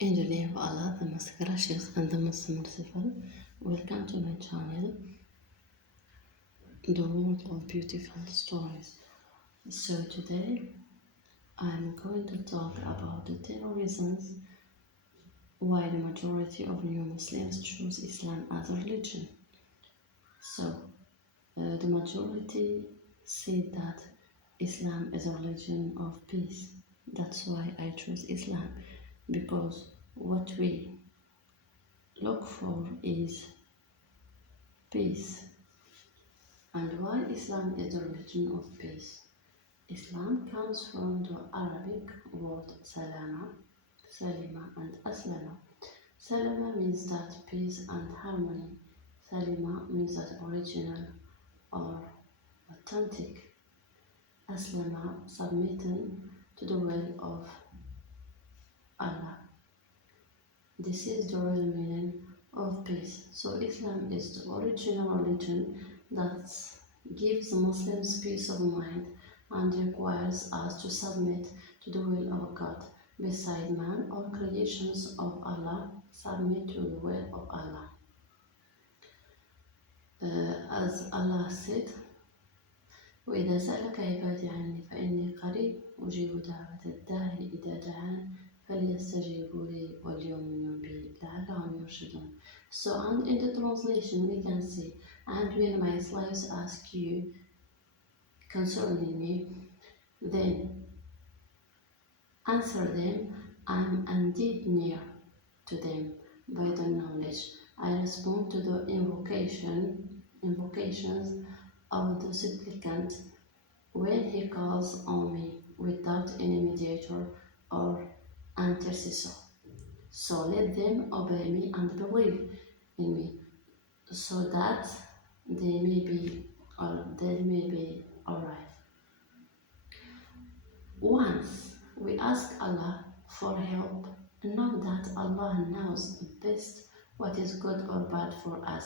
In the name of Allah, the most gracious and the most merciful, welcome to my channel, The World of Beautiful Stories. So today, I'm going to talk about the 10 reasons why the majority of new Muslims choose Islam as a religion. So, the majority say that Islam is a religion of peace. That's why I choose Islam, because what we look for is peace. And why Islam is a religion of peace? Islam comes from the Arabic word salama, salima and aslama. Salama means that peace and harmony. Salima means that original or authentic. Aslama, submitting to the will of Allah. This is the real meaning of peace. So Islam is the original religion that gives Muslims peace of mind and requires us to submit to the will of God. Beside man, all creations of Allah submit to the will of Allah. As Allah said, وإذا سألك عبادي عني فإني قريب أجيب دعوة الداعي إذا دعان فليستجيبوا لي وليؤمنوا بي لعلهم يرشدون. So, and in the translation we can say, and when my slaves ask you concerning me, then answer them, I am indeed near to them by the knowledge. I respond to the invocations of the supplicant when he calls on me without any mediator or intercessor. So let them obey me and believe in me, so that they may be alright. Once we ask Allah for help, know that Allah knows best what is good or bad for us.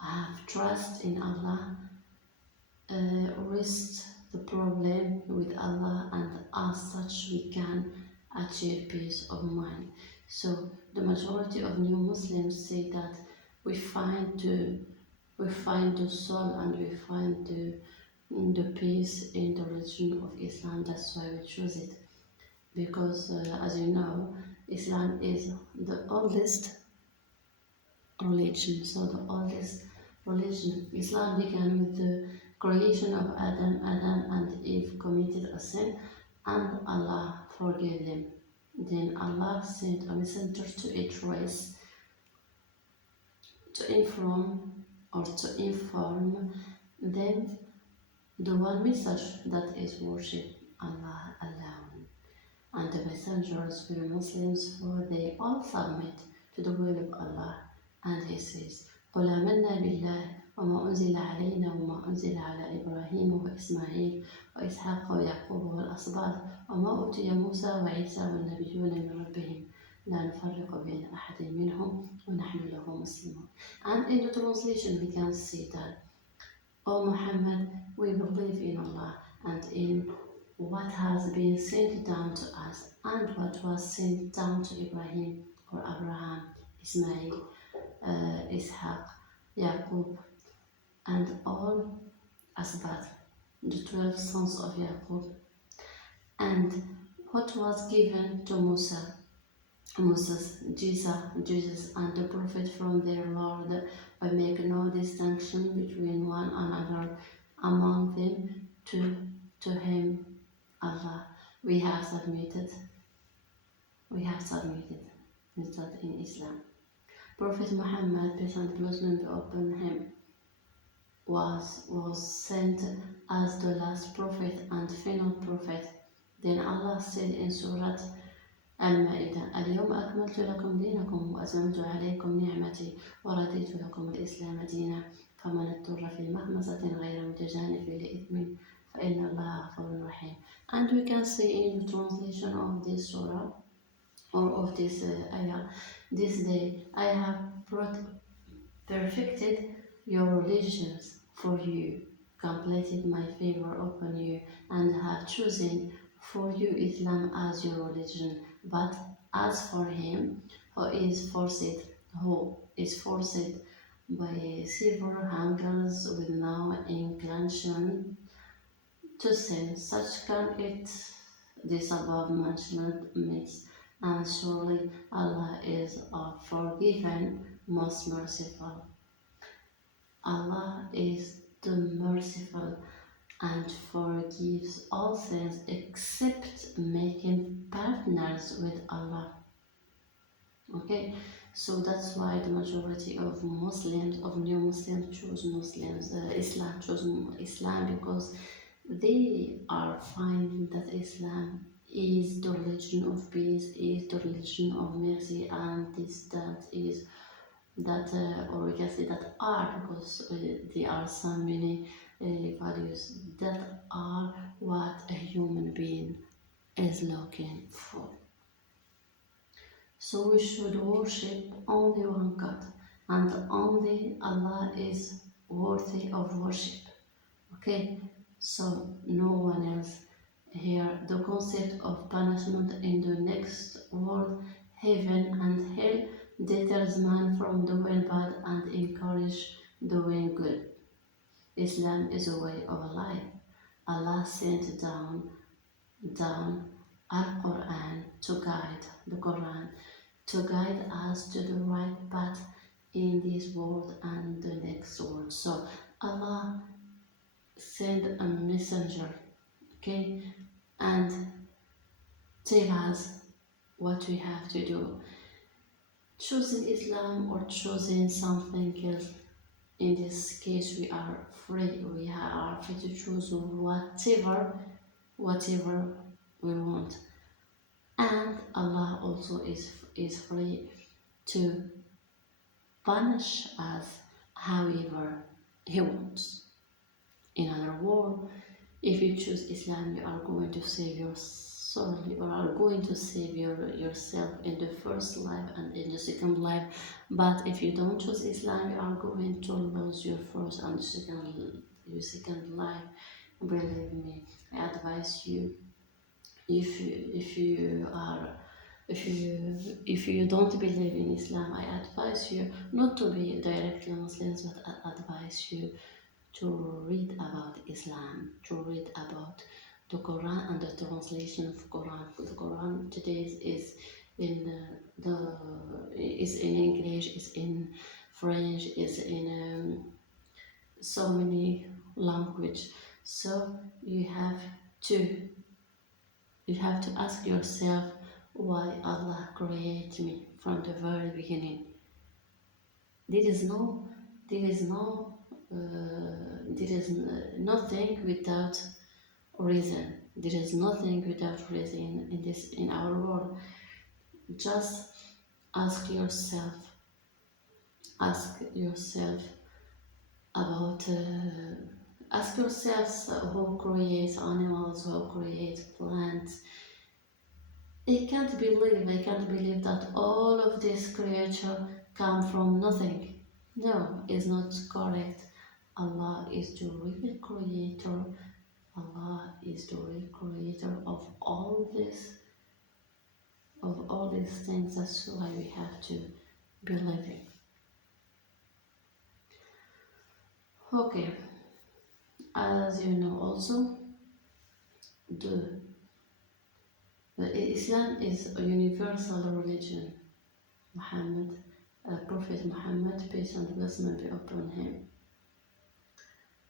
Have trust in Allah, rest the problem with Allah, and as such we can achieve peace of mind. So the majority of new Muslims say that we find the soul and we find the peace in the religion of Islam. That's why we choose it, because as you know, Islam is the oldest religion. So the oldest religion, Islam began with the creation of Adam. Adam and Eve committed a sin and Allah forgave them. Then Allah sent a messenger to each race to inform them the one message, that is worship Allah alone. And the messengers were Muslims, for they all submit to the will of Allah. And he says, قل آمنا بالله وما أنزل علينا وما أنزل على إبراهيم وإسماعيل وإسحاق ويعقوب والأسباط وما أوتي موسى وعيسى والنبيون من ربهم لا نفرق بين أحد منهم ونحن له مسلمون. And in the translation we can see that, O Muhammad, we believe in Allah and in what has been sent down to us and what was sent down to Ibrahim or Abraham, Ismail, Ishaq, Yaqub, and all Asbat, the 12 sons of Yaqub, and what was given to Moses, Jesus, and the prophet from their Lord. I make no distinction between one another among them. To him, Allah, we have submitted. Is that in Islam? Prophet Muhammad, peace and blessing be upon him, was sent as the last prophet and final prophet. Then Allah said in Surah المائدة اليوم أكملت لكم دينكم وأتممت عليكم نعمتي ورضيت لكم الإسلام دينا فمن اضطر في مخمصة غير متجانف لإثم فإن الله غفور رحيم. And we can see in the translation of this surah or of this ayah, this day I have perfected your religions for you, completed my favor upon you, and have chosen for you Islam as your religion, but as for him who is forced by severe hungers with no inclination to sin, such can it this above mentioned means, and surely Allah is a forgiving, most merciful. Allah is the merciful and forgives all sins except making partners with Allah. Okay, so that's why the majority of Muslims, of new Muslims, choose Islam, choose Islam because they are finding that Islam is the religion of peace, is the religion of mercy, and that is that, or we can say that are, because there are so many values that are what a human being is looking for. So we should worship only one God, and only Allah is worthy of worship. Okay, so no one else. Here, the concept of punishment in the next world, heaven and hell, deters man from doing bad and encourage doing good. Islam is a way of life. Allah sent down Al-Quran to guide the Quran to guide us to the right path in this world and the next world. So Allah send a messenger, okay, and tell us what we have to do. Choosing Islam or choosing something else, in this case we are free. We are free to choose whatever we want. And Allah also is free to punish us however He wants. In other words, if you choose Islam, you are going to save your soul, you are going to save yourself in the first life and in the second life. But if you don't choose Islam, you are going to lose your first and your second life. Believe me, I advise you, if you don't believe in Islam, I advise you not to be directly Muslims, but I advise you to read about Islam, to read about the Quran and the translation of Quran. The Quran today in is in English, is in French, is in so many language. So you have to ask yourself why Allah created me from the very beginning. There is no there is no there is nothing without reason. There is nothing without reason in our world. Just ask yourself. Ask yourself about. Ask yourselves who creates animals, who creates plants. I can't believe that all of this creature come from nothing. No, it's not correct. Allah is the real creator. Allah is the real creator of all these things. That's why we have to believe in. Okay, as you know also, the Islam is a universal religion. Prophet Muhammad, peace and blessing be upon him,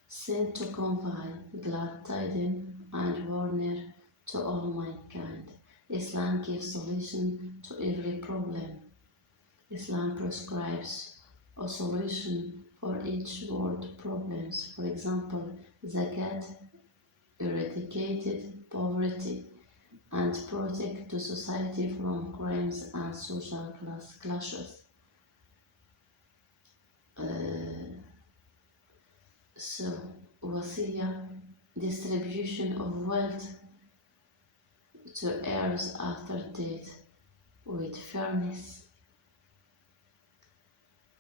sent to convey glad tidings and warning to all mankind. Islam gives solution to every problem. Islam prescribes a solution for each world problems. For example, zakat eradicated poverty and protect the society from crimes and social clashes. So, wasiya, distribution of wealth to heirs after death with fairness.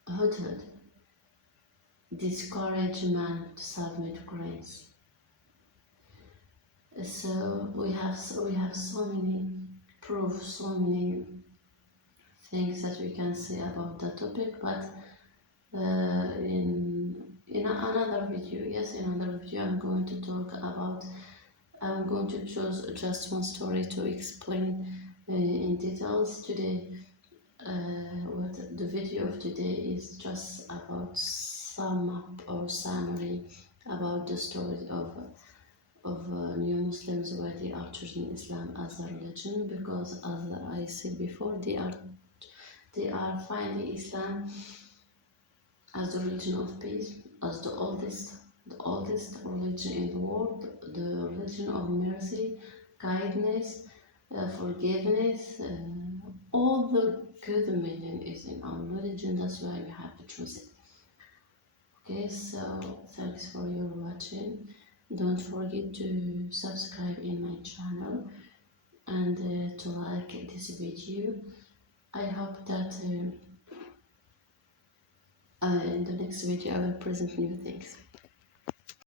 Hudud, discourage man to submit crimes. So we have so many proofs, so many things that we can say about the topic, but in another video, yes, in another video, I'm going to choose just one story to explain in details today. What the video of today is just about sum up or summary about the story of new Muslims why they are choosing Islam as a religion, because as I said before, they are finding Islam as the religion of peace, as the oldest religion in the world, the religion of mercy, kindness, forgiveness, all the good meaning is in our religion. That's why we have to choose it. Okay, so thanks for your watching. Don't forget to subscribe in my channel and to like this video. I hope that in the next video I will present new things.